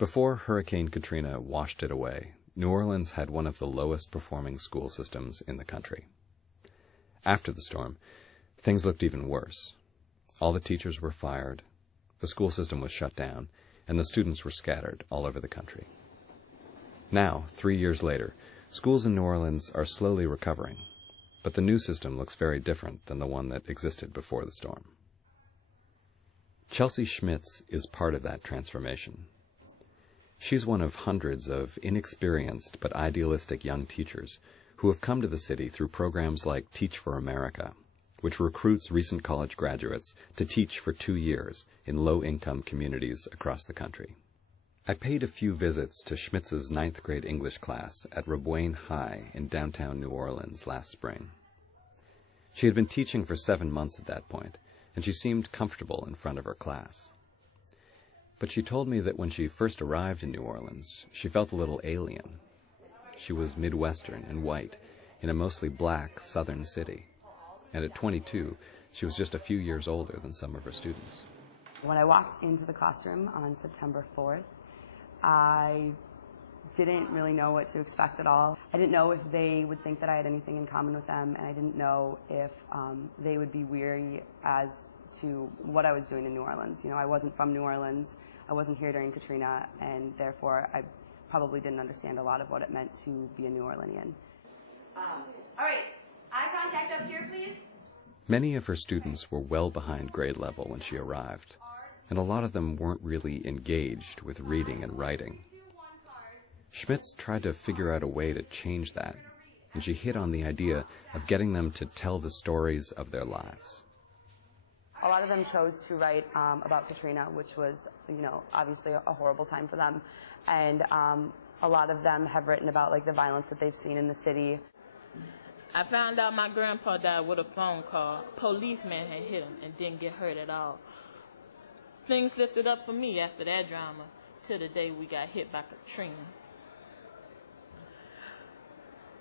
Before Hurricane Katrina washed it away, New Orleans had one of the lowest performing school systems in the country. After the storm, things looked even worse. All the teachers were fired, the school system was shut down, and the students were scattered all over the country. Now, 3 years later, schools in New Orleans are slowly recovering, but the new system looks very different than the one that existed before the storm. Chelsea Schmitz is part of that transformation. She's one of hundreds of inexperienced but idealistic young teachers who have come to the city through programs like Teach for America, which recruits recent college graduates to teach for 2 years in low-income communities across the country. I paid a few visits to Schmitz's 9th grade English class at Rabouin High in downtown New Orleans last spring. She had been teaching for 7 months at that point, and she seemed comfortable in front of her class. But she told me that when she first arrived in New Orleans, she felt a little alien. She was Midwestern and white in a mostly black southern city, and at 22, she was just a few years older than some of her students. When I walked into the classroom on September 4th, I didn't really know what to expect at all. I didn't know if they would think that I had anything in common with them, and I didn't know if they would be weary as to what I was doing in New Orleans. You know, I wasn't from New Orleans, I wasn't here during Katrina, and therefore I probably didn't understand a lot of what it meant to be a New Orleanian. All right, eye contact up here, please. Many of her students were well behind grade level when she arrived, and a lot of them weren't really engaged with reading and writing. Schmitz tried to figure out a way to change that, and she hit on the idea of getting them to tell the stories of their lives. A lot of them chose to write about Katrina, which was, you know, obviously a horrible time for them, and a lot of them have written about like the violence that they've seen in the city. I found out my grandpa died with a phone call. Policeman had hit him and didn't get hurt at all. Things lifted up for me after that drama till the day we got hit by Katrina.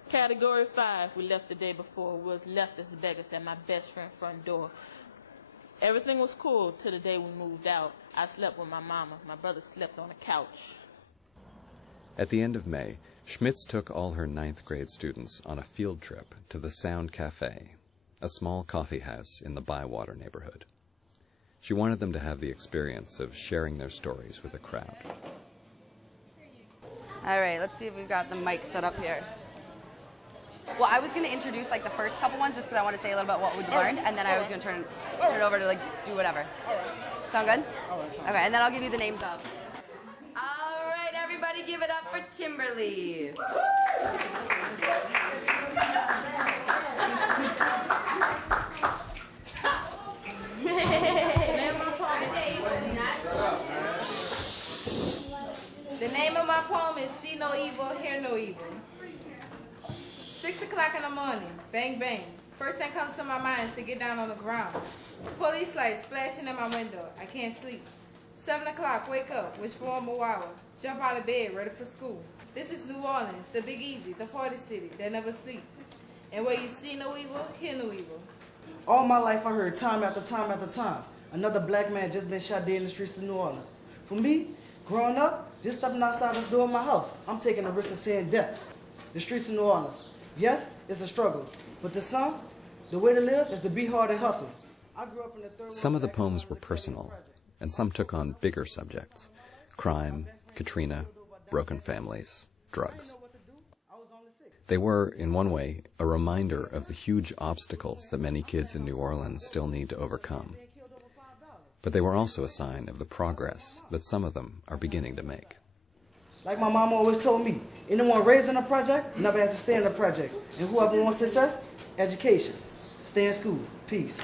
Category 5, we left the day before, was left as beggars at my best friend's front door. Everything was cool till the day we moved out. I slept with my mama. My brother slept on a couch. At the end of May, Schmitz took all her 9th grade students on a field trip to the Sound Cafe, a small coffee house in the Bywater neighborhood. She wanted them to have the experience of sharing their stories with a crowd. All right, let's see if we've got the mic set up here. Well, I was going to introduce like the first couple ones just because I want to say a little about what we've learned, and then I was going to turn it over to like do whatever. Sound good? Okay, and then I'll give you the names of. All right, everybody give it up for Timberly. The name of my poem is See No Evil, Hear No Evil. 6 o'clock in the morning, bang, bang. First thing comes to my mind is to get down on the ground. Police lights flashing in my window. I can't sleep. 7 o'clock, wake up, wish for a more hour. Jump out of bed, ready for school. This is New Orleans, the Big Easy, the party city that never sleeps. And where you see no evil, hear no evil. All my life I heard time after time after time, another black man just been shot dead in the streets of New Orleans. For me, growing up, just stepping outside the door of my house, I'm taking a risk of seeing death. The streets of New Orleans. Yes, it's a struggle, but to some, the way to live is to be hard and hustle. I grew up in the third. Some of the poems were personal, and some took on bigger subjects: crime, Katrina, broken families, drugs. They were, in one way, a reminder of the huge obstacles that many kids in New Orleans still need to overcome. But they were also a sign of the progress that some of them are beginning to make. Like my mom always told me, anyone raised in a project never has to stay in a project. And whoever wants success, education. Stay in school. Peace.